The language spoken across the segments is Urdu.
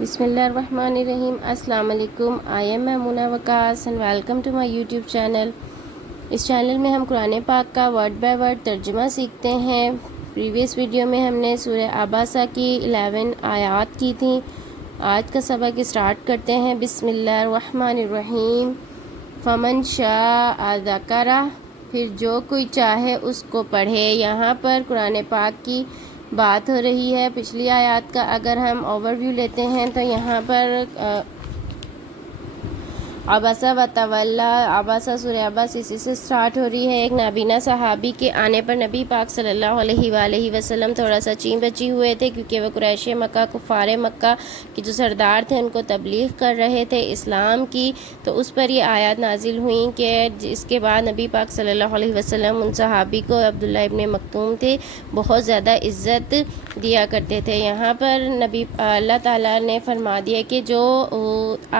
بسم اللہ الرحمن الرحیم۔ السلام علیکم، I am Maimoona Waqas and welcome to my YouTube channel. اس چینل میں ہم قرآن پاک کا ورڈ بائی ورڈ ترجمہ سیکھتے ہیں۔ پریویس ویڈیو میں ہم نے سورہ عباسہ کی 11 آیات کی تھیں۔ آج کا سبق اسٹارٹ کرتے ہیں۔ بسم اللہ الرحمن الرحیم۔ فمن شاء ذکرہ، پھر جو کوئی چاہے اس کو پڑھے۔ یہاں پر قرآن پاک کی بات ہو رہی ہے۔ پچھلی آیات کا اگر ہم اوور ویو لیتے ہیں تو یہاں پر عبسہ و تولا، عبسہ سورہ عبس اسی سے سٹارٹ ہو رہی ہے۔ ایک نابینا صحابی کے آنے پر نبی پاک صلی اللہ علیہ وآلہ وسلم تھوڑا سا چین بچی ہوئے تھے، کیونکہ وہ قریش مکہ، کفار مکہ کے جو سردار تھے ان کو تبلیغ کر رہے تھے اسلام کی۔ تو اس پر یہ آیات نازل ہوئیں کہ اس کے بعد نبی پاک صلی اللہ علیہ وسلم ان صحابی کو، عبداللہ ابن مکتوم تھے، بہت زیادہ عزت دیا کرتے تھے۔ یہاں پر اللہ تعالیٰ نے فرما دیا کہ جو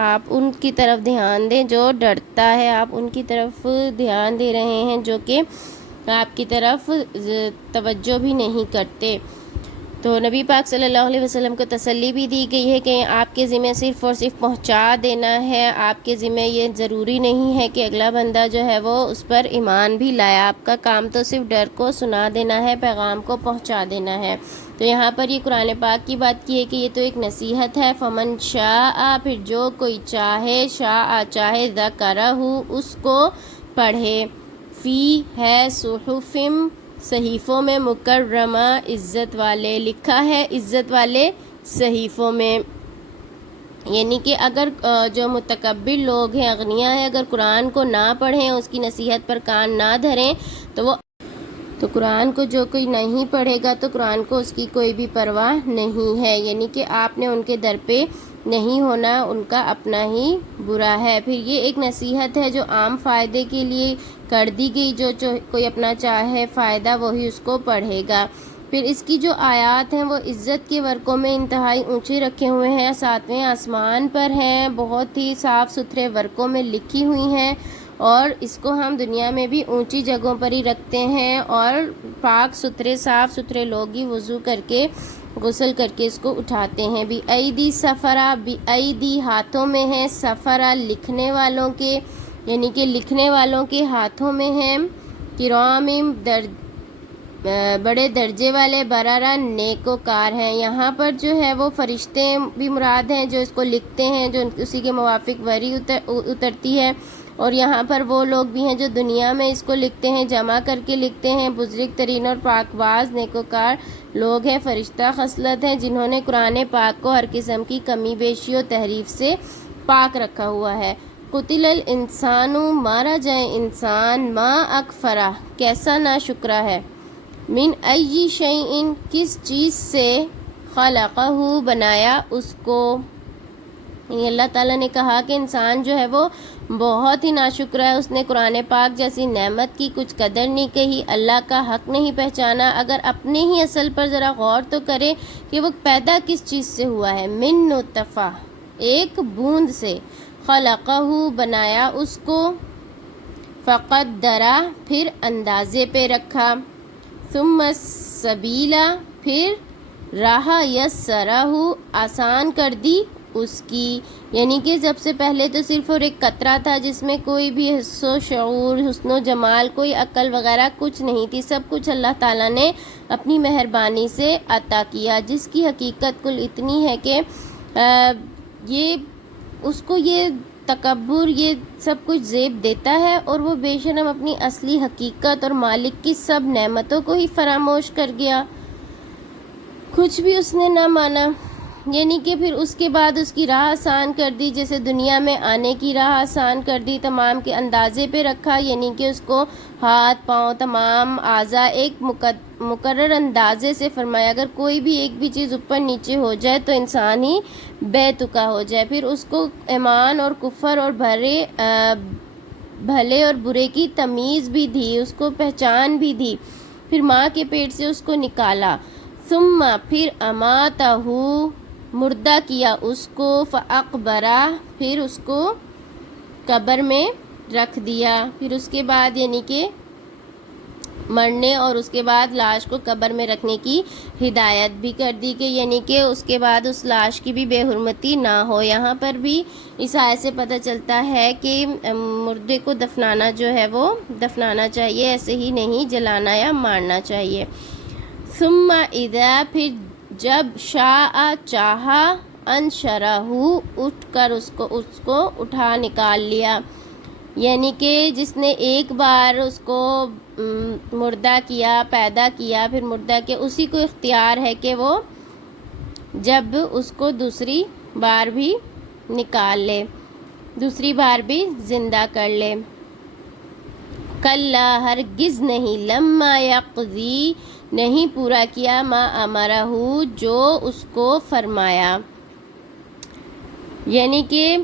آپ ان کی طرف دھیان دیں جو ڈرتا ہے، آپ ان کی طرف دھیان دے رہے ہیں جو کہ آپ کی طرف توجہ بھی نہیں کرتے۔ تو نبی پاک صلی اللہ علیہ وسلم کو تسلی بھی دی گئی ہے کہ آپ کے ذمہ صرف اور صرف پہنچا دینا ہے، آپ کے ذمہ یہ ضروری نہیں ہے کہ اگلا بندہ جو ہے وہ اس پر ایمان بھی لائے، آپ کا کام تو صرف ڈر کو سنا دینا ہے، پیغام کو پہنچا دینا ہے۔ تو یہاں پر یہ قرآن پاک کی بات کی ہے کہ یہ تو ایک نصیحت ہے۔ فمن شاء، پھر جو کوئی چاہے، شاء چاہے، ذکرہ اس کو پڑھے، فی ہے صحف، صحیفوں میں، مکرمہ عزت والے، لکھا ہے عزت والے صحیفوں میں۔ یعنی کہ اگر جو متکبر لوگ ہیں، اغنیاء ہیں، اگر قرآن کو نہ پڑھیں، اس کی نصیحت پر کان نہ دھریں تو قرآن کو جو کوئی نہیں پڑھے گا تو قرآن کو اس کی کوئی بھی پرواہ نہیں ہے۔ یعنی کہ آپ نے ان کے در پہ نہیں ہونا، ان کا اپنا ہی برا ہے۔ پھر یہ ایک نصیحت ہے جو عام فائدے کے لیے کر دی گئی، جو کوئی اپنا چاہے فائدہ وہی اس کو پڑھے گا۔ پھر اس کی جو آیات ہیں وہ عزت کے ورقوں میں انتہائی اونچے رکھے ہوئے ہیں، 7ویں آسمان پر ہیں، بہت ہی صاف ستھرے ورقوں میں لکھی ہوئی ہیں، اور اس کو ہم دنیا میں بھی اونچی جگہوں پر ہی رکھتے ہیں، اور پاک ستھرے صاف ستھرے لوگ ہی وضو کر کے غسل کر کے اس کو اٹھاتے ہیں۔ بی ایدی سفرہ، بی ایدی ہاتھوں میں ہے، سفرہ لکھنے والوں کے، یعنی کہ لکھنے والوں کے ہاتھوں میں ہیں، کرام بڑے درجے والے، بررہ نیکوکار ہیں۔ یہاں پر جو ہے وہ فرشتے بھی مراد ہیں جو اس کو لکھتے ہیں، جو اسی کے موافق وحی اترتی ہے، اور یہاں پر وہ لوگ بھی ہیں جو دنیا میں اس کو لکھتے ہیں، جمع کر کے لکھتے ہیں، بزرگ ترین اور پاک باز نیکوکار لوگ ہیں، فرشتہ خصلت ہیں جنہوں نے قرآن پاک کو ہر قسم کی کمی بیشی و تحریف سے پاک رکھا ہوا ہے۔ قتل الانسان، مارا جائے انسان، ما اکفرہ، کیسا ناشکرا ہے، من ای شیء، کس چیز سے، خلقہ، بنایا اس کو۔ یہ اللہ تعالیٰ نے کہا کہ انسان جو ہے وہ بہت ہی ناشکر ہے، اس نے قرآن پاک جیسی نعمت کی کچھ قدر نہیں کہی، اللہ کا حق نہیں پہچانا۔ اگر اپنے ہی اصل پر ذرا غور تو کرے کہ وہ پیدا کس چیز سے ہوا ہے، من نطفہ، ایک بوند سے، خلقہ، بنایا اس کو، فقدرہ، پھر اندازے پہ رکھا، ثم السبیل، پھر راہ، یسرہ، آسان کر دی اس کی۔ یعنی کہ جب سے پہلے تو صرف اور ایک قطرہ تھا جس میں کوئی بھی حس و شعور، حسن و جمال، کوئی عقل وغیرہ کچھ نہیں تھی، سب کچھ اللہ تعالیٰ نے اپنی مہربانی سے عطا کیا، جس کی حقیقت کل اتنی ہے کہ یہ اس کو یہ تکبر، یہ سب کچھ زیب دیتا ہے، اور وہ بے شرم اپنی اصلی حقیقت اور مالک کی سب نعمتوں کو ہی فراموش کر گیا، کچھ بھی اس نے نہ مانا۔ یعنی کہ پھر اس کے بعد اس کی راہ آسان کر دی، جیسے دنیا میں آنے کی راہ آسان کر دی، تمام کے اندازے پہ رکھا، یعنی کہ اس کو ہاتھ پاؤں تمام اعضاء ایک مقرر اندازے سے فرمایا، اگر کوئی بھی ایک بھی چیز اوپر نیچے ہو جائے تو انسان ہی بے تکا ہو جائے۔ پھر اس کو ایمان اور کفر اور بھلے اور برے کی تمیز بھی دی، اس کو پہچان بھی دی، پھر ماں کے پیٹ سے اس کو نکالا، ثم، پھر اماتہ، مردہ کیا اس کو، فاقبرہ، پھر اس کو قبر میں رکھ دیا۔ پھر اس کے بعد یعنی کہ مرنے اور اس کے بعد لاش کو قبر میں رکھنے کی ہدایت بھی کر دی کہ یعنی کہ اس کے بعد اس لاش کی بھی بے حرمتی نہ ہو۔ یہاں پر بھی اس آیت سے پتہ چلتا ہے کہ مردے کو دفنانا جو ہے وہ دفنانا چاہیے، ایسے ہی نہیں جلانا یا مارنا چاہیے۔ ثم اذا پھر جب شاء چاہا انشرہ اٹھ کر اس کو اٹھا نکال لیا، یعنی کہ جس نے ایک بار اس کو مردہ کیا، پیدا کیا، پھر مردہ کے اسی کو اختیار ہے کہ وہ جب اس کو دوسری بار بھی نکال لے، دوسری بار بھی زندہ کر لے۔ کلا ہرگز نہیں، لما یقضی نہیں پورا کیا، ما امرہ جو اس کو فرمایا، یعنی کہ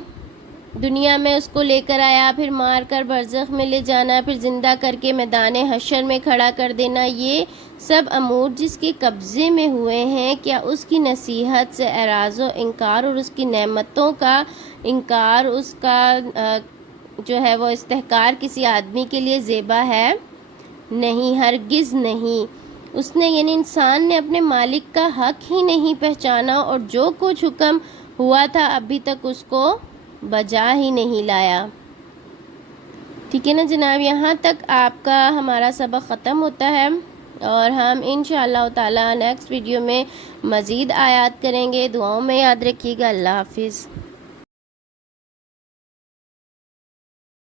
دنیا میں اس کو لے کر آیا، پھر مار کر برزخ میں لے جانا، پھر زندہ کر کے میدان حشر میں کھڑا کر دینا، یہ سب امور جس کے قبضے میں ہوئے ہیں، کیا اس کی نصیحت سے اعراض و انکار اور اس کی نعمتوں کا انکار، اس کا جو ہے وہ استحقار کسی آدمی کے لیے زیبا ہے؟ نہیں، ہرگز نہیں۔ اس نے یعنی انسان نے اپنے مالک کا حق ہی نہیں پہچانا اور جو کچھ حکم ہوا تھا ابھی تک اس کو بجا ہی نہیں لایا۔ ٹھیک ہے نا جناب، یہاں تک آپ کا ہمارا سبق ختم ہوتا ہے اور ہم انشاءاللہ تعالی نیکسٹ ویڈیو میں مزید آیات کریں گے۔ دعاؤں میں یاد رکھیے گا۔ اللہ حافظ۔